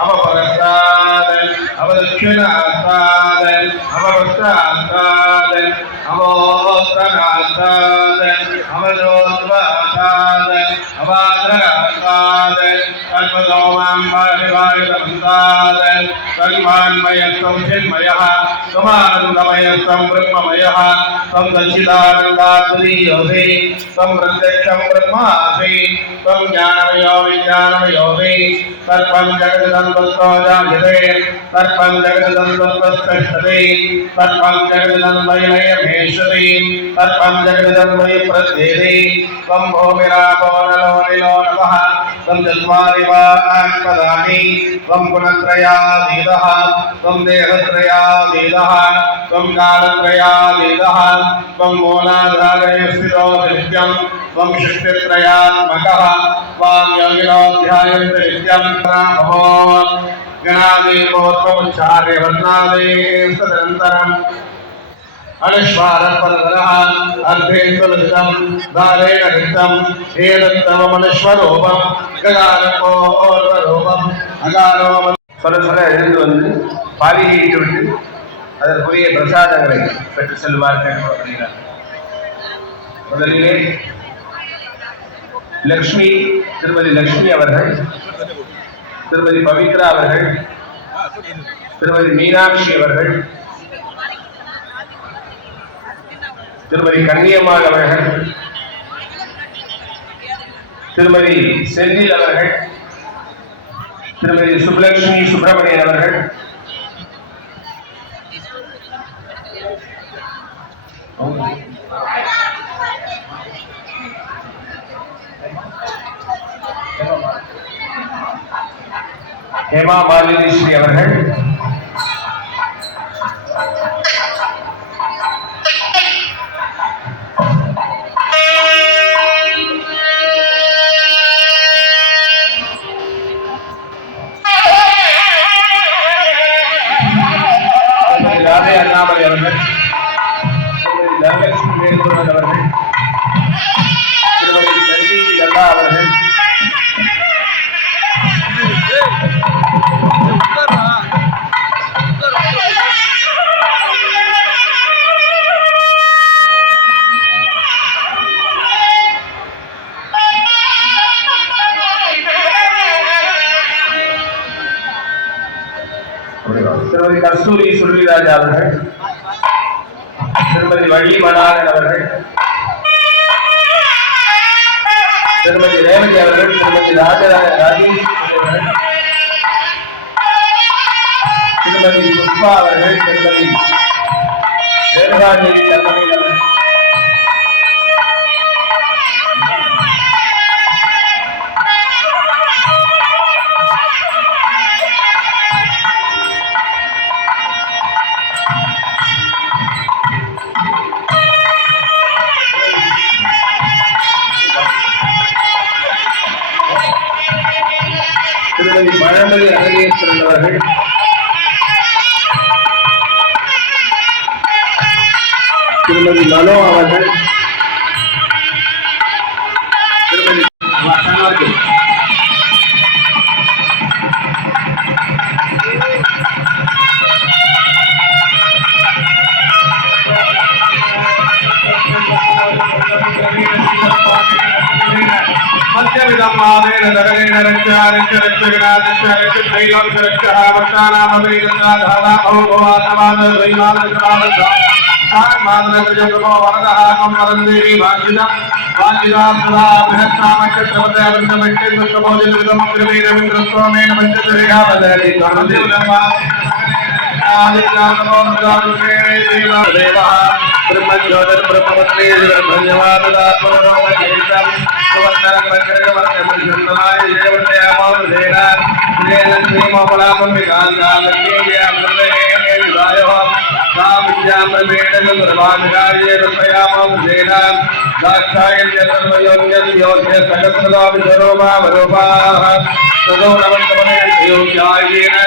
அவ பரத்தாதன் அவ தட்சிணாத்தாதன் அவ பஸ்தாத்தாதன் அவோத்தனாத்தாதன் அவதோத்வாத்தாதன் அவாதனாத்தாதன் தன்மதோமாம் பாரிவாயுதந்தாதன் தன்மான்மயத்தம் சின்மயா समानन्दमयस्तं ब्रह्ममयः तं सच्चिदानन्दात्रीयोधे तं प्रत्यक्षं ब्रह्मासि तं ज्ञानमयो विज्ञानमयोधे सर्वं जगदं पुत्रोजाते तत्पं जगदं त्वत्पष्टते तत्पं जगदं वै नय भेषते तत्पं जगदं वै प्रत्येते त्वं भूमिरापवनलो निलो नमः त्वं चत्वारि वा आत्मदानि, त्वं गुणत्रयाधीतः त्वं देहत्रयाधीतः त्वं कालत्रयाधीतः त्वं मूलाधारे स्थितो नित्यं त्वं शक्तित्रयात्मकः, त्वां योगिनोऽध्यायन्ति नित्यं அனுஷ்வாரப்பரதரா அக்ரேந்தலிதம் தாரேண ஹிதம் ஏதத்தவம் அனுஷ்வரூபம் ககாரப்போர்வரூபம் அகாரோம சொல்ல சொல்ல எழுந்து வந்து பாலிகையிட்டு விட்டு அதற்குரிய பிரசாதங்களை பெற்று செல்வார்கள் அப்படிங்கிறார் முதலிலே லக்ஷ்மி திருமதி லக்ஷ்மி அவர்கள் திருமதி பவித்ரா அவர்கள் திருமதி மீனாட்சி அவர்கள் திருமதி கண்ணியம்மாள் அவர்கள் திருமதி செந்தில் அவர்கள் திருமதி சுப்லட்சுமி சுப்பிரமணியன் அவர்கள் ஹேமா மாலினி ஸ்ரீ அவர்கள் திருமதி ரேவதி அவர்கள் திருமதி ராஜரா ராஜேஷ் திருமதி புஷ்பா அவர்கள் திருமதி தேவராஜேவி கண்மணி பழமொழி அழகேஸ்வரன் அவர்கள் திருமதி மனோ அவர்கள் दगलेन रक्षारिच्च रक्षगणादिच्च रक्ष त्रैलोक्य रक्षः वर्षानामदैरन्नाधाना भौभवासमादरैमानकरावद्धा मादरजगमो वरदः मम वरन्देवी वाञ्छितम् वाञ्छितां सदा बृहत्तामक्षत्रवदयवृन्दमट्टेन्द्रकमोजविदं कृमेणमिन्द्रस्वामेन पञ्चतरेया वदति मध्यविदम्मा देवः ब्रह्मज्योतिर्ब्रह्मवत्रे ब्रह्मण्यवाददात्मनोमयेतम् सुवर्णरं वक्रगमर्गमर्जन्तमाय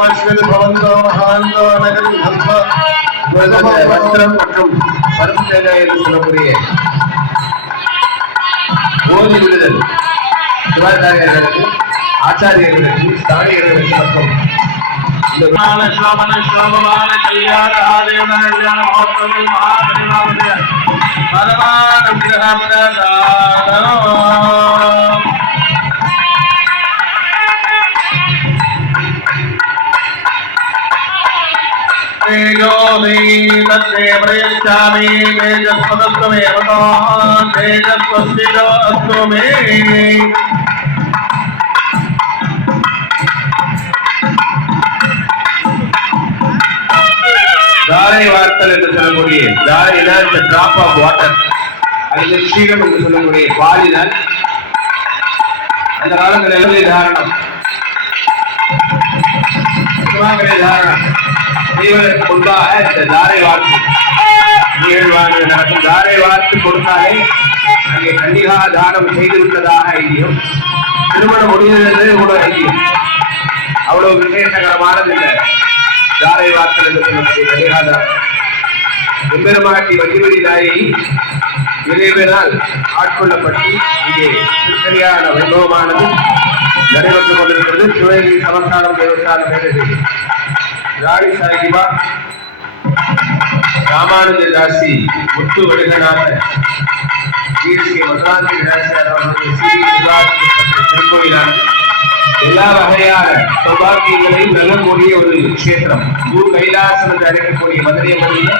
ஆசிரியர் பவந்தோ மகாந்தோ நகரில் வஸ்திரம் மற்றும் பருப்பு தேங்காய் என்று சொல்லக்கூடிய ஓதி விடுதல் சிவாச்சாரியர்களுக்கு ஆச்சாரியர்களுக்கு மற்றும் तत्ते प्रयच्छामि तेजस्वदत्वमेव तेजस्वस्तिरो अस्तु मे தாரை வார்த்தல் என்று சொல்லக்கூடிய தாரையினால் இந்த டிராப் ஆஃப் வாட்டர் அல்லது க்ஷீரம் என்று சொல்லக்கூடிய பாலினால் அந்த காலங்களில் தாரணம் சுமாகரை தாரணம் செய்வதற்கு முன்பாக இந்த தாரை வார்த்து. நிகழ்வானது நடக்கும் தாரை வார்த்து கொடுத்தாலே அங்கே கன்னிகா தானம் செய்திருப்பதாக ஐயம் ஐதியம் திருமணம் முடிந்தது கூட ஐயம் அவ்வளவு விசேஷகரமானது இல்லை தாரை வார்த்தல் என்று சொல்லக்கூடிய கன்னிகா தானம். எம்பெருமாட்டி வண்டிவடி தாயை இறைவனால் ஆட்கொள்ளப்பட்டு இங்கே திருக்கல்யாண வைபவமானது நடைபெற்றுக் கொண்டிருக்கிறது. சிவகங்கை சமஸ்தானம் தேவஸ்தானம் மேலே. ராணி சாஹிபா ராமானந்த தாசி முத்து வடுகநாத ஜிஎஸ்கே மதுராந்தி ராசியார் அவர்களுடைய எல்லா வகையான சௌபாகியங்களையும் நலக்கூடிய ஒரு கஷேத்திரம். குரு கைலாசம் என்று அழைக்கக்கூடிய மதுரை மதியில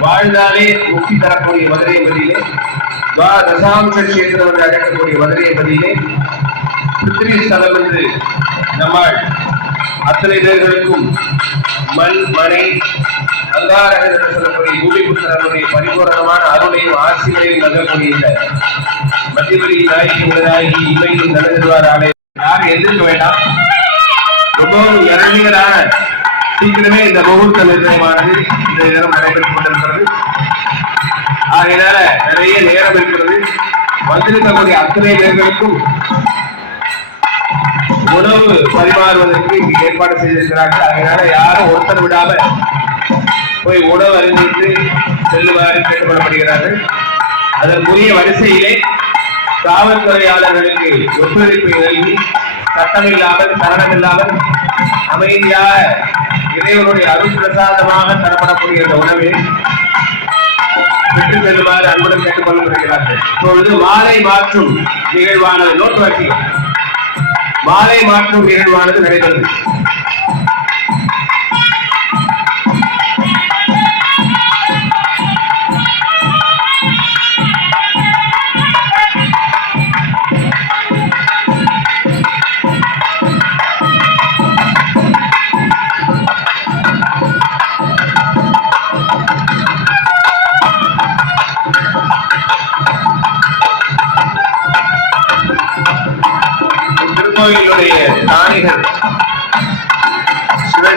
வாழ்ந்தாலே முக்தி தரக்கூடிய மதுரை மதியிலே துவாதசாம்ச கஷேத்திரம் என்று அழைக்கக்கூடிய மதுரை மதியிலே பிருத்திவி ஸ்தலம் என்று நம்மால் அத்தனை பேர்களுக்கும் மண் மனை அங்காரகன் சொல்லக்கூடிய பூமி புத்திரனுடைய பரிபூரணமான அருளையும் ஆசிரியரையும் நகரக்கூடிய இந்த மத்தியபடி நாய்க்கு முதலாகி இமைக்கும் நடந்துவார் ஆலை யாரும் எதிர்க்க வேண்டாம். ரொம்பவும் இறங்கியதான சீக்கிரமே இந்த முகூர்த்த நிர்ணயமானது இந்த நேரம் நடைபெற்றுக் கொண்டிருக்கிறது. ஆகையினால நிறைய நேரம் இருக்கிறது. வந்திருக்கக்கூடிய அத்தனை பேர்களுக்கும் உணவு பரிமாறுவதற்கு இங்கு ஏற்பாடு செய்திருக்கிறார்கள். அதனால யாரும் ஒருத்தர் விடாம போய் உணவு அறிந்திட்டு செல்லுமாறு கேட்டுக்கொள்ளப்படுகிறார்கள். அதற்குரிய வரிசையிலே காவல்துறையாளர்களுக்கு ஒத்துழைப்பு நல்கி சட்டமில்லாமல் சரணமில்லாமல் அமைதியாக இறைவனுடைய அருப்பிரசாதமாக தரப்படக்கூடிய இந்த உணவை பெற்று செல்லுமாறு அன்புடன் கேட்டுக்கொள்ளப்படுகிறார்கள். இப்பொழுது மாலை மாற்றும் நிகழ்வானது நோட்டு வாக்கியம் மாலை மாற்றும் நிகழ்வானது நடைபெறும்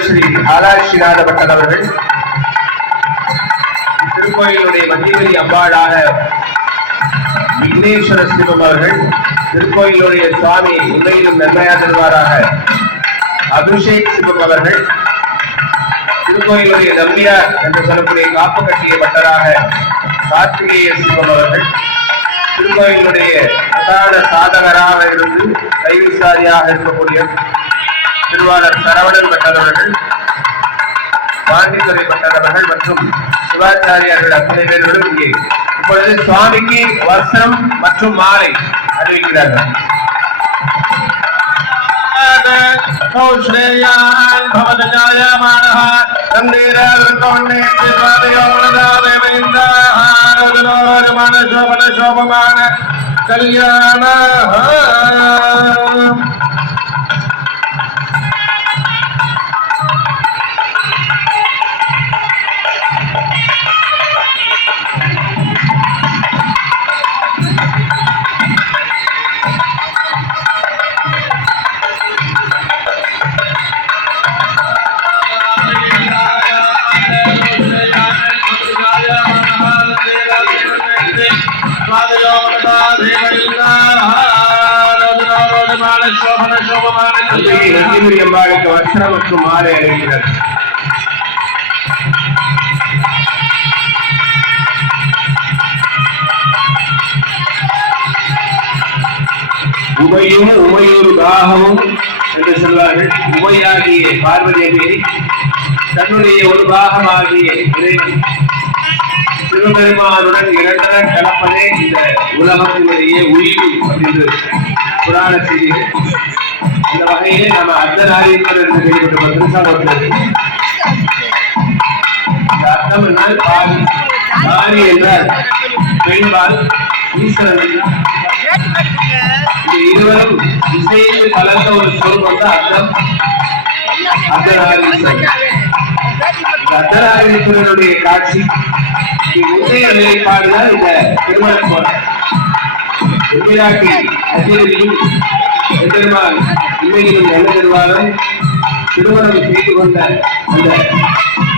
சிவஸ்ரீ ஆராய்ச்சிநாத பட்டர் அவர்கள் திருக்கோயிலுடைய மந்திரி அம்பாளாக விக்னேஸ்வர சிவம் அவர்கள் திருக்கோயிலுடைய சுவாமி உண்மையிலும் நன்மையா தருவாராக அபிஷேக் சிவம் அவர்கள் திருக்கோயிலுடைய நம்பியார் என்று சொல்லக்கூடிய காப்பு கட்டிய பட்டராக கார்த்திகேய சிவம் அவர்கள் திருக்கோயிலுடைய பிரதான சாதகராக இருந்து கைவிசாரியாக இருக்கக்கூடிய திருவாளர் சரவணன் பட்டர் அவர்கள் பாண்டித்துறை பட்டணவர்கள் மற்றும் சிவாச்சாரியார்கள் அத்தனை பேர்களும் இங்கே இப்பொழுது சுவாமிக்கு வஸ்திரம் மற்றும் மாலை அறிவிக்கிறார்கள் श्रेयान् भवति जायमानः शोभन शोभमान कल्याण பூஜையை நந்திபுரி அம்பாளுக்கு வஸ்திரம் மற்றும் மாலை அளிக்கிறது உமையும் உமையொரு தாகமும் என்று சொல்வார்கள். உமையாகிய பார்வதி அம்மையை தன்னுடைய ஒரு பாகமாகிய சிவபெருமானுடன் இரண்டர கலப்பதே இந்த உலகத்திலேயே உயிர் என்று புராண செய்திகள். அந்த வகையிலே நம்ம அர்த்தநாரீஸ்வரர் என்று கேள்விப்பட்ட திருசாமத்தில் அர்த்தம் என்றால் பால் மாறி என்றால் பெண்பால் ஈஸ்வரன் இருவரும் இசையில் கலந்த ஒரு சொல் கொண்ட அர்த்தம். அர்த்தநாரீஸ்வரர் அர்த்தநாரீஸ்வரனுடைய காட்சி. முந்தைய நிலைப்பாடுதான் இந்த திருமணம் போல எம்பிராட்டி அஜிரியும் எதிர்மால் இமையிலும் நல்ல திருவாரம் திருமணம் செய்து கொண்ட அந்த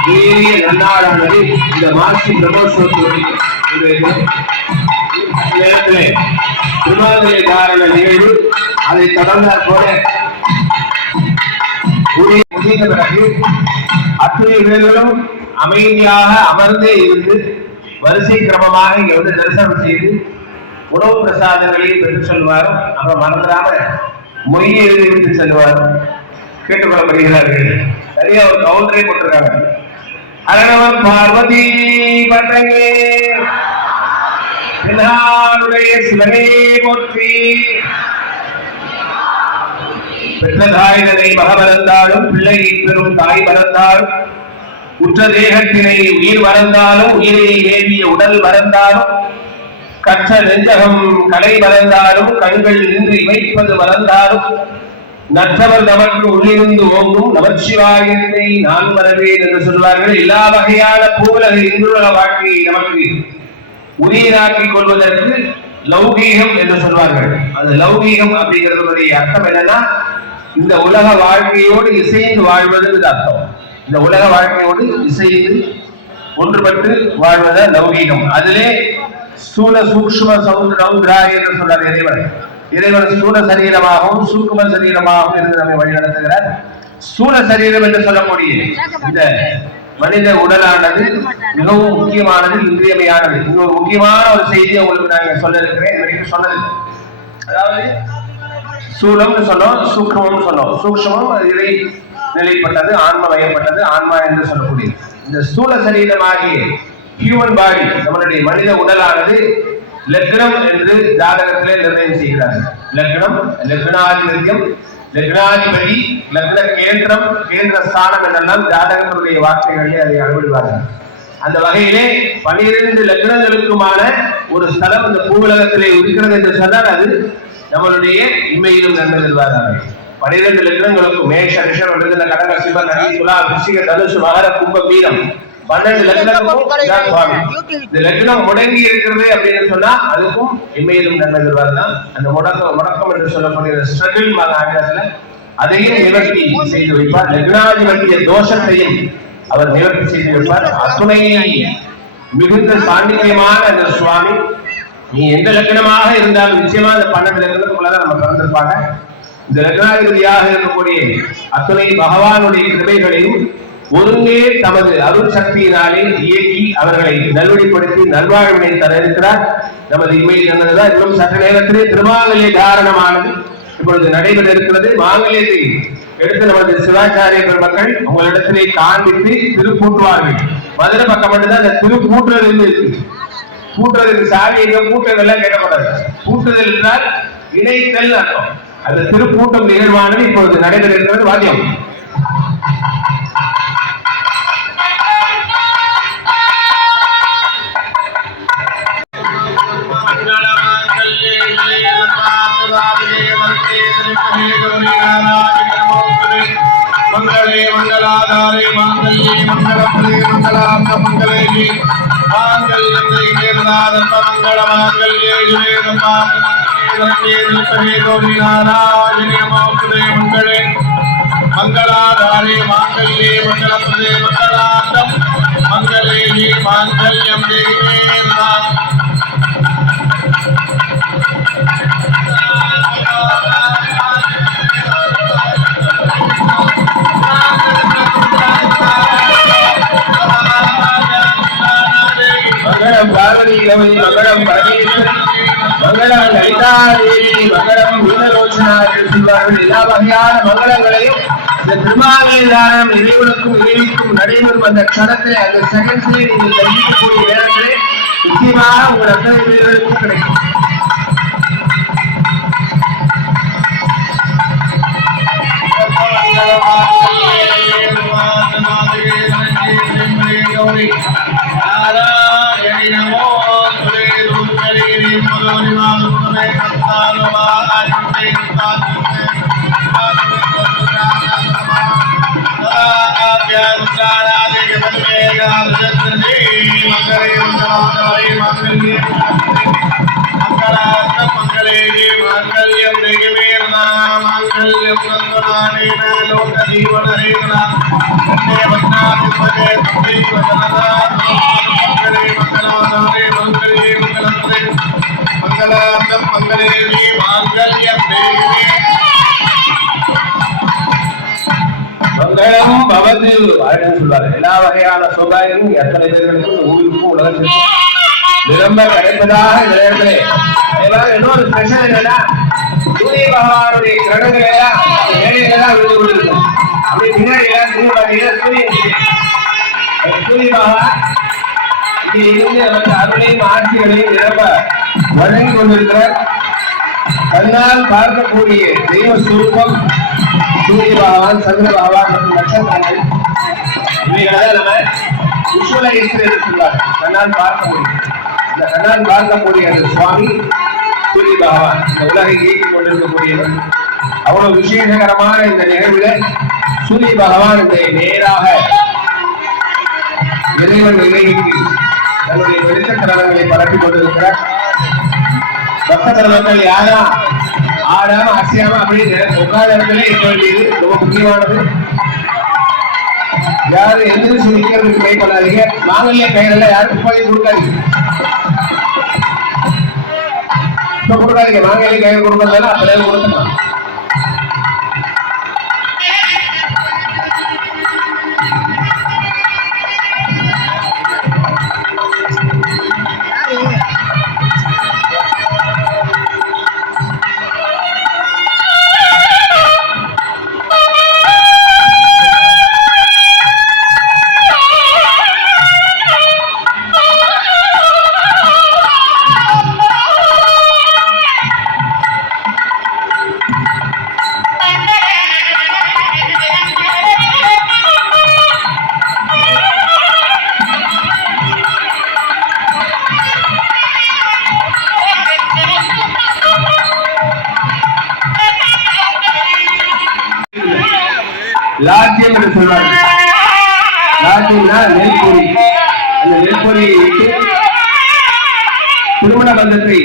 உயரிய நன்னாளானது இந்த மாசி பிரம்மோற்சவத்தோடு நேரத்திலே திருமாதிரை காரண நிகழ்வு அதை தொடர்ந்தார் போல உரிய முடிந்த பிறகு அத்தனை பேர்களும் அமைதியாக அமர்ந்தே இருந்து வரிசை கிரமமாக இங்க வந்து தரிசனம் செய்து உணவு பிரசாதங்களையும் பெற்று செல்வாரும் அப்புறம் மறந்துடாம மொய் எழுதி விட்டு செல்வாரும் கேட்டுக்கொள்ளப்படுகிறார்கள். சரியா ஒரு கவுண்டரே போட்டிருக்காங்க. அரணவன் பார்வதி பட்டங்கே பின்னாளுடைய சிவனே போற்றி. பெற்ற தாயினரை மகமறந்தாலும் பிள்ளையை பெறும் தாய் மறந்தாலும் உற்ற தேகத்தினை உயிர் மறந்தாலும் உயிரை ஏவிய உடல் மறந்தாலும் கற்ற நெஞ்சகம் கலை மறந்தாலும் கண்கள் இன்று இமைப்பது மறந்தாலும் நற்றவர் நமக்கு உள்ளிருந்து ஓங்கும் நமச்சிவாயத்தை நான் வரவேன் என்று சொல்வார்கள் எல்லா வகையான பூலக இந்துலக வாழ்க்கையை நமக்கு உயிராக்கிக் கொள்வதற்கு லௌகீகம் என்று சொல்வார்கள் அது லௌகீகம் அப்படிங்கிறதுடைய அர்த்தம் என்னன்னா இந்த உலக வாழ்க்கையோடு இசைந்து வாழ்வது அர்த்தம். இந்த உலக வாழ்க்கையோடு இசைந்து ஒன்றுபட்டு வாழ்வத லௌகீகம். அதிலே ஸ்தூல சூக்ஷ்ம சௌந்தராய் என்று சொல்றார் இறைவன். இறைவன் ஸ்தூல சரீரமாகவும் சூக்கும சரீரமாகவும் இருந்து நம்மை வழிநடத்துகிறார். ஸ்தூல சரீரம் என்று சொல்லக்கூடிய இந்த மனித உடலானது மிகவும் முக்கியமானது இன்றியமையானது. இன்னொரு முக்கியமான ஒரு செய்தி உங்களுக்கு நான் சொல்ல இருக்கிறேன் இது வரைக்கும் சொன்னது அதாவது சூலம்னு சொன்னோம் சூக்ஷ்மம்னு சொன்னோம். சூக்ஷ்மம் அது இறை நிலைப்பட்டது ஆன்ம வயப்பட்டது ஆன்மா என்று சொல்லக்கூடியது. இந்த ஸ்தூல சரீரமாகிய ஹியூமன் பாடி நம்மளுடைய மனித உடலானது லக்னம் என்று ஜாதகத்திலே நிர்ணயம் செய்கிறார்கள். லக்னம் லக்னாதிபத்தியம் லக்னாதிபதி லக்ன கேந்திரம் கேந்திர ஸ்தானம் என்றெல்லாம் ஜாதகத்தினுடைய வார்த்தைகளிலே அதை அளவிடுவார்கள் அந்த வகையிலே பனிரெண்டு லக்னங்களுக்குமான ஒரு ஸ்தலம் இந்த பூவுலகத்திலே இருக்கிறது என்று சொன்னால் அது நம்மளுடைய இம்மையிலும் நன்மை செல்வார்கள் பனிரெண்டு லக்னங்களுக்கும் மேஷ ரிஷம் மிருதுன கடக சிவ நதி துலா விருச்சிக தனுசு மகர கும்ப மீனம். பன்னெண்டு சுவாமி. இந்த லக்னம் முடங்கி இருக்கிறது அப்படின்னு சொன்னா அதுக்கும் இம்மையிலும் நன்மை தருவார் தான் அந்த முடக்கம் முடக்கம் என்று சொல்லக்கூடிய ஸ்ட்ரகிள் ஆங்கிலத்துல அதையும் நிவர்த்தி செய்து வைப்பார். லக்னாதிபதிய தோஷத்தையும் அவர் நிவர்த்தி செய்து வைப்பார். அத்துணையை மிகுந்த சாண்டித்தியமான அந்த சுவாமி. நீ எந்த லக்னமாக இருந்தாலும் நிச்சயமா இந்த பன்னெண்டு லக்னத்துக்குள்ளதான் நம்ம பிறந்திருப்பாங்க. இந்த லக்னாதிபதியாக இருக்கக்கூடிய அத்தனை பகவானுடைய கிருமைகளையும் ஒருங்கே தமது அருள் சக்தியினாலே இயக்கி அவர்களை நல்வழிப்படுத்தி நல்வாழ்வினை தர இருக்கிறார். நமது இம்மையில் என்னதுதான் இன்னும் சற்று நேரத்திலே திருமாங்கல்ய தாரணமானது இப்பொழுது நடைபெற இருக்கிறது மாங்கல்யத்தை எடுத்து நமது சிவாச்சாரிய பெருமக்கள் உங்களிடத்திலே காண்பித்து திருப்பூட்டுவார்கள். மதுரை பக்கம் மட்டும்தான் இந்த திருப்பூட்டுறது இருக்கு. கூட்டுறது சாவி எங்க பூட்டுறது எல்லாம் கேட்கக்கூடாது என்றால் இணைத்தல் அர்த்தம். அந்த திருக்கூட்டம் நிகழ்வானது இப்பொழுது நடைபெற இருக்கிறது வாத்தியம் மங்களே மங்களாதாரே மாங்கல்யே மங்களே மங்களாந்த மங்களே மாங்கல்யம் மங்கள மங்கள மாங்கல்யே மங்களே மங்களாதாரே மாங்கல்யே மங்களப்ரே மங்களாந்தம் மங்களே மாங்கல்யம் தேவேதாதர்ம மங்களம் பார்வதி கவதி பரமேஸ்வரி மங்களம் லலிதாதேவி மங்களம் மீனலோச்சனா சொல்வார்கள் எல்லா வகையான மங்களங்களையும் இந்த திருமாவளிதானம் இறைவனுக்கும் இறைவிக்கும் நடைபெறும் அந்த க்ஷணத்திலே அந்த செகண்ட்ஸிலே நீங்கள் தெரிவிக்கக்கூடிய நேரத்திலே நிச்சயமாக உங்கள் அத்தனை பேர்களுக்கும் கிடைக்கும் Thank you. மங்களே மங்களாதாரே மங்களே மங்களப்ரே மங்களாந்தம் மங்களேவி மாங்கல்யம் தேகவே மங்களம் பவந்து அப்படின்னு சொல்வாரு. எல்லா வகையான சுகாயும் எத்தனை பேர்களுக்கும் ஊருக்கும் உலகத்திற்கும் நிரம்ப கிடைப்பதாக இந்த இன்னொரு ஸ்பெஷல் என்னன்னா சூரிய பகவானுடைய கிரகங்கள் எல்லாம் வேலையில விழுந்து கொண்டிருக்கும். அப்படி பின்னாடி எல்லாம் திரும்பி பார்த்தீங்கன்னா சூரியன் சூரிய பகவான் இங்கே இருந்து நமக்கு அருளையும் ஆட்சிகளையும் நிரம்ப வழங்கி கொண்டிருக்கிற கண்ணால் பார்க்கக்கூடிய தெய்வ சுரூபம் சூரிய பகவான் சந்திர பகவான் மற்றும் நட்சத்திரங்கள் இவைகளை நம்ம விஷுவலைஸ் என்று சொல்வார். கண்ணால் பார்க்க முடியும். இந்த கண்ணால் பார்க்கக்கூடிய அந்த சுவாமி சூரிய பகவான் இந்த உலகை இயக்கிக் கொண்டிருக்கக்கூடியவர். அவ்வளவு விசேஷகரமான இந்த நிகழ்வுல சூரிய பகவான் இந்த நேராக இறைவன் இறைவிக்கு தன்னுடைய வெளிச்சக்கிரமங்களை பரப்பிக் கொண்டிருக்கிறார். பக்தர்கள் யாரா ஆடாம அப்படின்னு உட்கார இடத்துல இருக்க வேண்டியது ரொம்ப முக்கியமானது. யாரும் எந்திரிச்சு நிற்கிறதுக்கு ட்ரை பண்ணாதீங்க. மாங்கல்ய கையில யாரும் துப்பாக்கி கொடுக்காதீங்க. இப்ப கொடுக்காதீங்க. மாங்கல்ய கையில் கொடுக்கறதால அப்படியே கொடுத்துக்கலாம் என்று சொல்வார்கள் நெல்பொறி. அந்த நெல்பொறியை விட்டு திருமண பந்தத்தை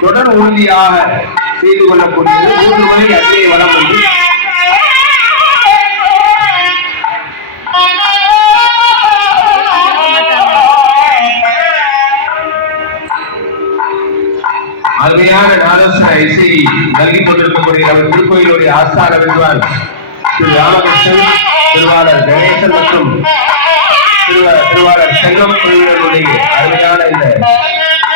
தொடர் உறுதியாக செய்து கொள்ளக்கூடிய மூன்று முறை அங்கே வளம் அருமையான நாதஸ்வர இசை நல்கிக் கொண்டிருக்கக்கூடிய அவர் திருக்கோயிலுடைய ஆசார என்றால் திரு ராமகிருஷ்ணன். திருவாளர் கணேசன் மற்றும் திருவாளர் செங்கம் குழுவினருடைய அருமையான இந்த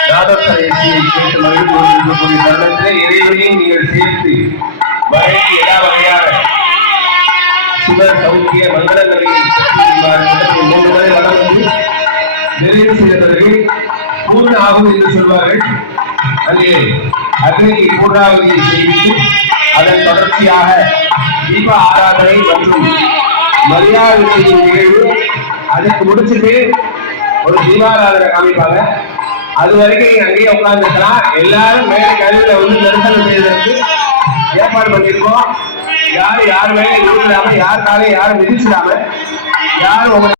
நாதஸ்வர இசையை கேட்டு மகிழ்ந்து கொண்டிருக்கக்கூடிய தருணத்திலே இறைவனையும் நீங்கள் சேர்த்து வரைக்கு எல்லா வகையான சுக சௌக்கிய மங்களங்களையும் மூன்று முறை வளம் வந்து நிறைவு செய்த பிறகு பூர்ண ஆகும் என்று சொல்வார்கள். அங்கே பூர்ணாவதியை செய்வித்து அதன் தொடர்ச்சியாக தீப ஆராதனை மற்றும் மரியாதை நிகழ்வு. அதுக்கு முடிச்சுட்டு ஒரு தீபாராதனை காமிப்பாங்க. அது வரைக்கும் நீங்க அங்கேயே உட்கார்ந்துக்கலாம் எல்லாரும் மேல கல்வியில வந்து தரிசனம் செய்வதற்கு ஏற்பாடு பண்ணியிருக்கோம். யாரும் யார் மேலே இல்லாம யார் காலையும் யாரும் மிதிச்சிடாம யாரும் உங்க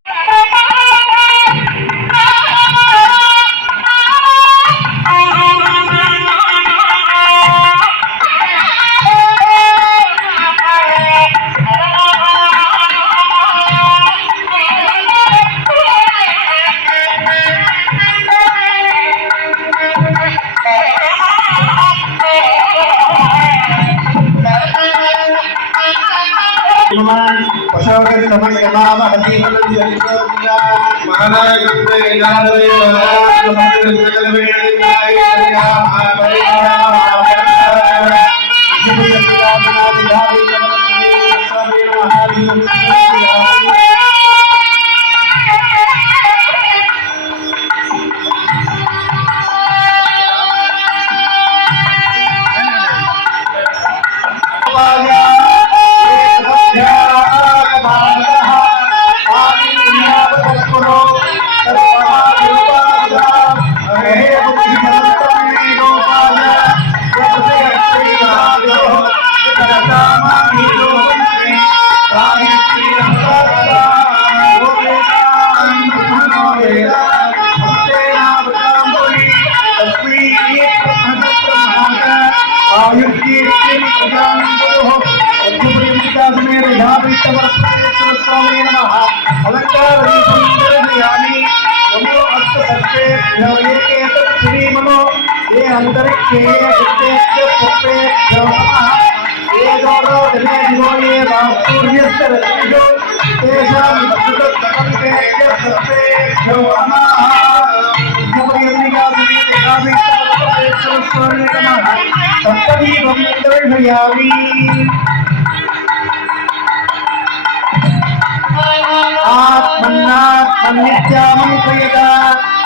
ये अंतरिक्षे ये वास्तुर्यस्तरतिषु तेषां सुतत्तपन्तेभ्यो नमः सप्तदीपं दर्शयामि आत्मन्नात्मनित्यामं प्रयता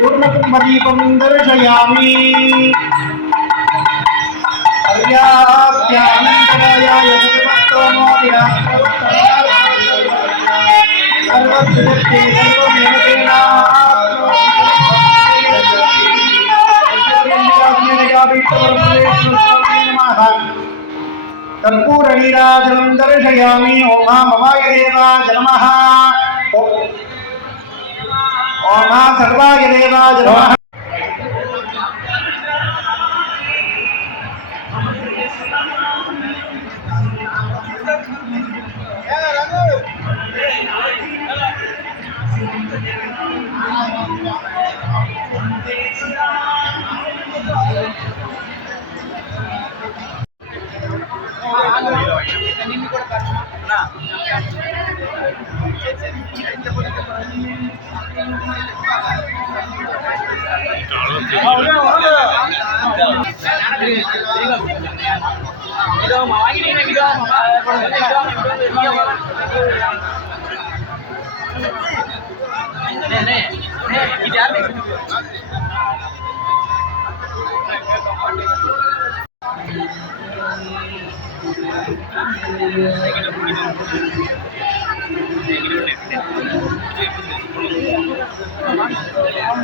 पूर्णकुम्भदीपं दर्शयामि सर्वस्य कर्पूर नीराजनं दर्शयामि। ओमा ममाय देवाय नमः। ओमा सर्वाय देवाय नमः। I'm